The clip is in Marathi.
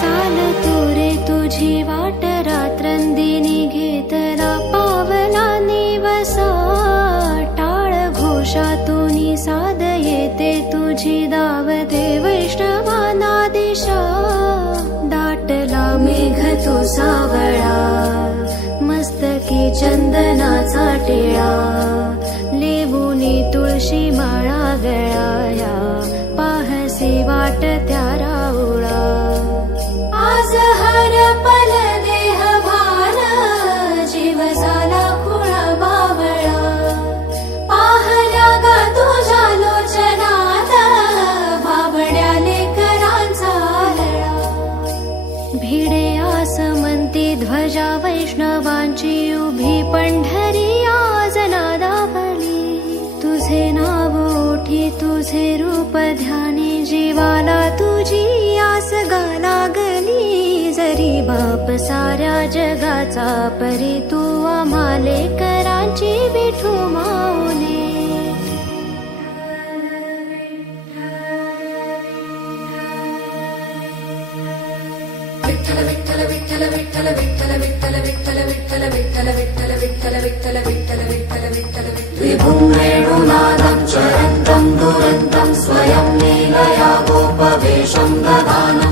चालतो रे तुझी वाट रात्रंदिनी घेतला पावला निवसा टाळ घोषातून साद येते तुझी दावते वैष्णवाना दिशा दाटला मेघ तो सावळा मस्तकी चंदनाचा टिळा लेवुनी तुळशी माळा गळाया पाहसी वाट त्या राऊळा आज हरपल देह भान जीव झाला खुळा बावळा पाहल्या गा तुझ्या लोचनात बाबड्या लेकरांचा लळा भिडे आसमंती ध्वजा वैष्णवांची उभी पंढरी आज नादावली तुझे नाव ओठी तुझे रूप ध्यानी जीवाला तुझी आस गा लागली जरी बाप साऱ्या जगाचा परी तू आम्हाले करांची विठू माऊली विठ्ठल विठ्ठल विठ्ठल विठ्ठल विठ्ठल विठ्ठल विठ्ठल विठ्ठल विठ्ठल विठ्ठल विठ्ठल विठ्ठल विठ्ठल विठ्ठल विठ्ठल विभुं वेणुनादं चरन्तं दुरन्तं स्वयं लीलया गोपवेशं दधानं